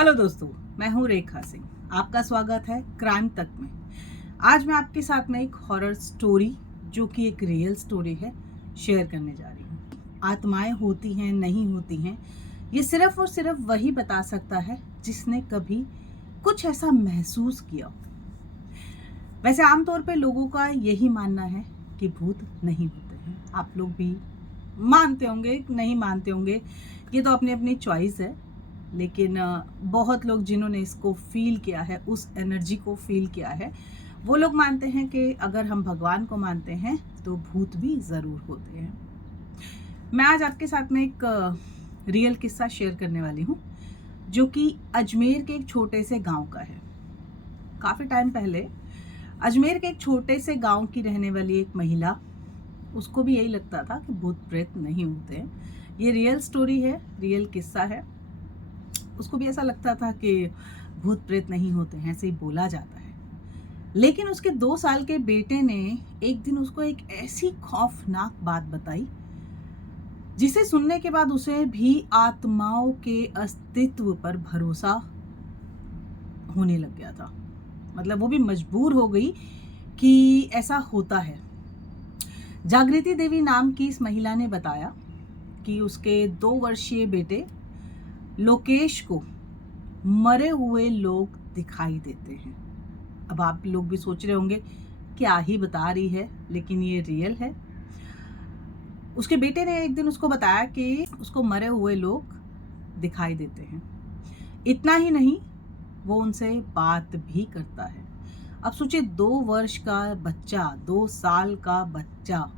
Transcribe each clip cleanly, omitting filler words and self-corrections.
Hello दोस्तों, मैं हूँ रेखा सिंह। आपका स्वागत है क्राइम तक में। आज मैं आपके साथ में एक हॉरर स्टोरी, जो कि एक रियल स्टोरी है, शेयर करने जा रही हूँ। आत्माएं होती हैं, नहीं होती हैं, ये सिर्फ और सिर्फ वही बता सकता है जिसने कभी कुछ ऐसा महसूस किया हो। वैसे आमतौर पे लोगों का यही मानना है कि भूत नहीं होते हैं। आप लोग भी मानते होंगे, नहीं मानते होंगे, ये तो अपनी अपनी चॉइस है। लेकिन बहुत लोग जिन्होंने इसको फील किया है, उस एनर्जी को फील किया है, वो लोग मानते हैं कि अगर हम भगवान को मानते हैं तो भूत भी ज़रूर होते हैं। मैं आज आपके साथ में एक रियल किस्सा शेयर करने वाली हूँ, जो कि अजमेर के एक छोटे से गांव का है। काफ़ी टाइम पहले अजमेर के एक छोटे से गांव की रहने वाली एक महिला, उसको भी यही लगता था कि भूत प्रेत नहीं होते हैं। ये रियल स्टोरी है, रियल किस्सा है। उसको भी ऐसा लगता था कि भूत प्रेत नहीं होते हैं, ऐसे ही बोला जाता है। लेकिन उसके 2 साल के बेटे ने एक दिन उसको एक ऐसी खौफनाक बात बताई, जिसे सुनने के बाद उसे भी आत्माओं के अस्तित्व पर भरोसा होने लग गया था। मतलब वो भी मजबूर हो गई कि ऐसा होता है। जागृति देवी नाम की इस महिला ने बताया कि उसके 2 वर्षीय बेटे लोकेश को मरे हुए लोग दिखाई देते हैं। अब आप लोग भी सोच रहे होंगे क्या ही बता रही है, लेकिन ये रियल है। उसके बेटे ने एक दिन उसको बताया कि उसको मरे हुए लोग दिखाई देते हैं। इतना ही नहीं, वो उनसे बात भी करता है। अब सोचिए, 2 वर्ष का बच्चा, 2 साल का बच्चा,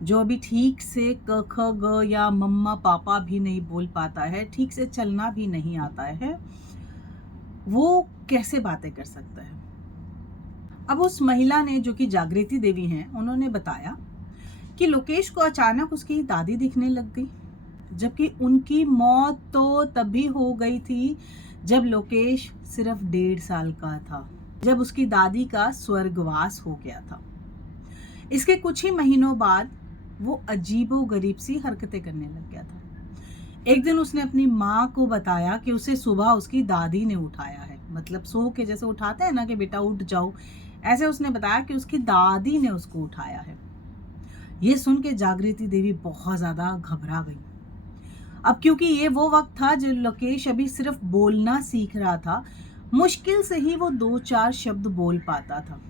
जो अभी ठीक से क ख ग या मम्मा पापा भी नहीं बोल पाता है, ठीक से चलना भी नहीं आता है, वो कैसे बातें कर सकता है। अब उस महिला ने, जो कि जागृति देवी हैं, उन्होंने बताया कि लोकेश को अचानक उसकी दादी दिखने लग गई, जबकि उनकी मौत तो तभी हो गई थी जब लोकेश सिर्फ 1.5 साल का था, जब उसकी दादी का स्वर्गवास हो गया था। इसके कुछ ही महीनों बाद वो अजीबोगरीब सी हरकतें करने लग गया था। एक दिन उसने अपनी माँ को बताया कि उसे सुबह उसकी दादी ने उठाया है। मतलब सो के जैसे उठाते हैं ना कि बेटा उठ जाओ, ऐसे उसने बताया कि उसकी दादी ने उसको उठाया है। ये सुन के जागृति देवी बहुत ज़्यादा घबरा गई। अब क्योंकि ये वो वक्त था जब लोकेश अभी सिर्फ बोलना सीख रहा था, मुश्किल से ही वो 2-4 शब्द बोल पाता था।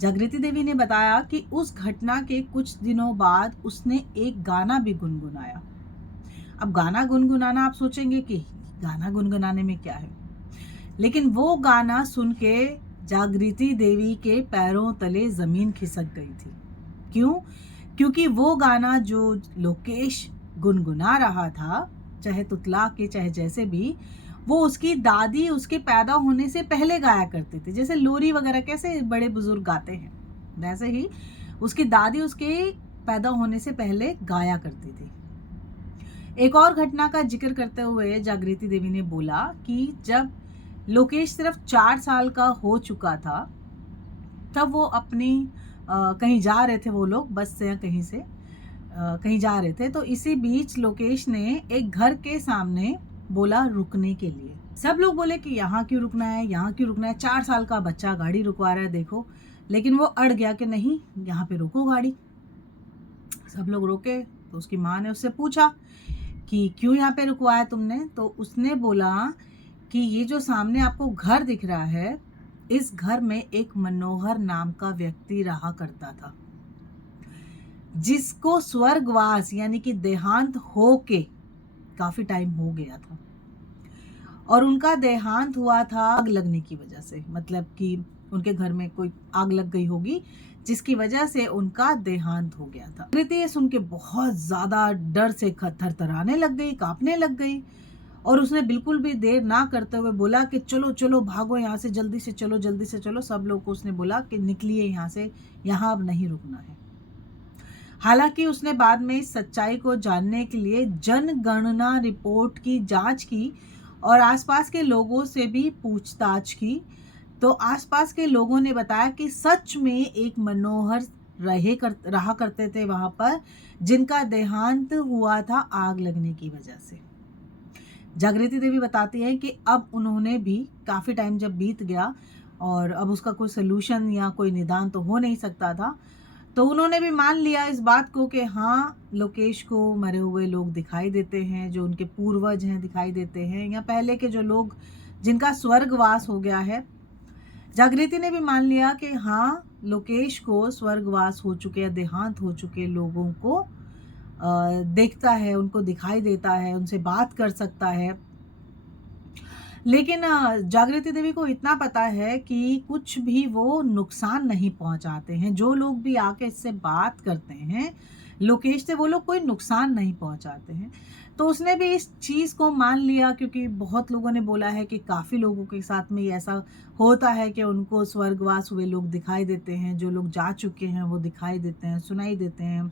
जागृति देवी ने बताया कि उस घटना के कुछ दिनों बाद उसने एक गाना भी गुनगुनाया। अब गाना गुनगुनाना, आप सोचेंगे कि गाना गुनगुनाने में क्या है, लेकिन वो गाना सुन के जागृति देवी के पैरों तले जमीन खिसक गई थी। क्यों? क्योंकि वो गाना जो लोकेश गुनगुना रहा था, चाहे तुतला के चाहे जैसे भी, वो उसकी दादी उसके पैदा होने से पहले गाया करती थी। जैसे लोरी वगैरह कैसे बड़े बुजुर्ग गाते हैं, वैसे ही उसकी दादी उसके पैदा होने से पहले गाया करती थी। एक और घटना का जिक्र करते हुए जागृति देवी ने बोला कि जब लोकेश सिर्फ 4 साल का हो चुका था, तब वो अपनी कहीं जा रहे थे, वो लोग बस से या कहीं से कहीं जा रहे थे। तो इसी बीच लोकेश ने एक घर के सामने बोला रुकने के लिए। सब लोग बोले कि यहाँ क्यों रुकना है, यहाँ क्यों रुकना है, 4 साल का बच्चा गाड़ी रुकवा रहा है, देखो। लेकिन वो अड़ गया कि नहीं, यहाँ पे रोको गाड़ी। सब लोग रोके तो उसकी माँ ने उससे पूछा कि क्यों यहाँ पे रुकवाया तुमने। तो उसने बोला कि ये जो सामने आपको घर दिख रहा है, इस घर में एक मनोहर नाम का व्यक्ति रहा करता था, जिसको स्वर्गवास यानी कि देहांत हो के काफी टाइम हो गया था। और उनका देहांत हुआ था आग लगने की वजह से। मतलब कि उनके घर में कोई आग लग गई होगी, जिसकी वजह से उनका देहांत हो गया था। कृति ये सुन के बहुत ज्यादा डर से थरथराने लग गई, कांपने लग गई। और उसने बिल्कुल भी देर ना करते हुए बोला कि चलो चलो भागो यहाँ से, जल्दी से चलो, जल्दी से चलो। सब लोग को उसने बोला कि निकलिए यहाँ से, यहाँ अब नहीं रुकना है। हालांकि उसने बाद में इस सच्चाई को जानने के लिए जनगणना रिपोर्ट की जांच की और आसपास के लोगों से भी पूछताछ की। तो आसपास के लोगों ने बताया कि सच में एक मनोहर रहा करते थे वहां पर, जिनका देहांत हुआ था आग लगने की वजह से। जागृति देवी बताती हैं कि अब उन्होंने भी काफ़ी टाइम जब बीत गया और अब उसका कोई सलूशन या कोई निदान तो हो नहीं सकता था, तो उन्होंने भी मान लिया इस बात को कि हाँ, लोकेश को मरे हुए लोग दिखाई देते हैं, जो उनके पूर्वज हैं दिखाई देते हैं, या पहले के जो लोग जिनका स्वर्गवास हो गया है। जागृति ने भी मान लिया कि हाँ, लोकेश को स्वर्गवास हो चुके या देहांत हो चुके लोगों को देखता है, उनको दिखाई देता है, उनसे बात कर सकता है। लेकिन जागृति देवी को इतना पता है कि कुछ भी वो नुकसान नहीं पहुंचाते हैं। जो लोग भी आके इससे बात करते हैं लोकेश से, वो लोग कोई नुकसान नहीं पहुंचाते हैं। तो उसने भी इस चीज़ को मान लिया, क्योंकि बहुत लोगों ने बोला है कि काफ़ी लोगों के साथ में ऐसा होता है कि उनको स्वर्गवास हुए लोग दिखाई देते हैं, जो लोग जा चुके हैं वो दिखाई देते हैं, सुनाई देते हैं।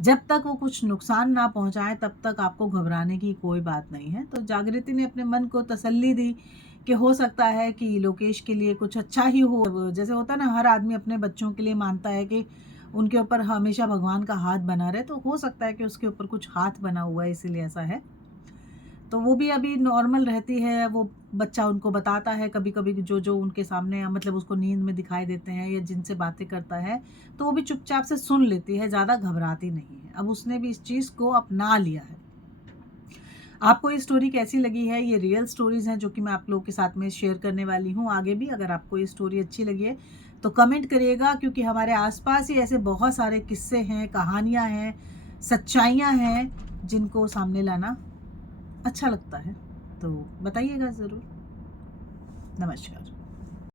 जब तक वो कुछ नुकसान ना पहुंचाए तब तक आपको घबराने की कोई बात नहीं है। तो जागृति ने अपने मन को तसल्ली दी कि हो सकता है कि लोकेश के लिए कुछ अच्छा ही हो। जैसे होता है ना, हर आदमी अपने बच्चों के लिए मानता है कि उनके ऊपर हमेशा भगवान का हाथ बना रहे, तो हो सकता है कि उसके ऊपर कुछ हाथ बना हुआ है, इसीलिए ऐसा है। तो वो भी अभी नॉर्मल रहती है। वो बच्चा उनको बताता है कभी कभी जो जो उनके सामने, मतलब उसको नींद में दिखाई देते हैं या जिनसे बातें करता है, तो वो भी चुपचाप से सुन लेती है, ज़्यादा घबराती नहीं है। अब उसने भी इस चीज़ को अपना लिया है। आपको ये स्टोरी कैसी लगी है? ये रियल स्टोरीज हैं जो कि मैं आप लोगों के साथ में शेयर करने वाली हूँ। आगे भी अगर आपको ये स्टोरी अच्छी लगी है तो कमेंट करिएगा, क्योंकि हमारे आसपास ही ऐसे बहुत सारे किस्से हैं, कहानियाँ हैं, सच्चाइयाँ हैं जिनको सामने लाना अच्छा लगता है। तो बताइएगा ज़रूर। नमस्कार।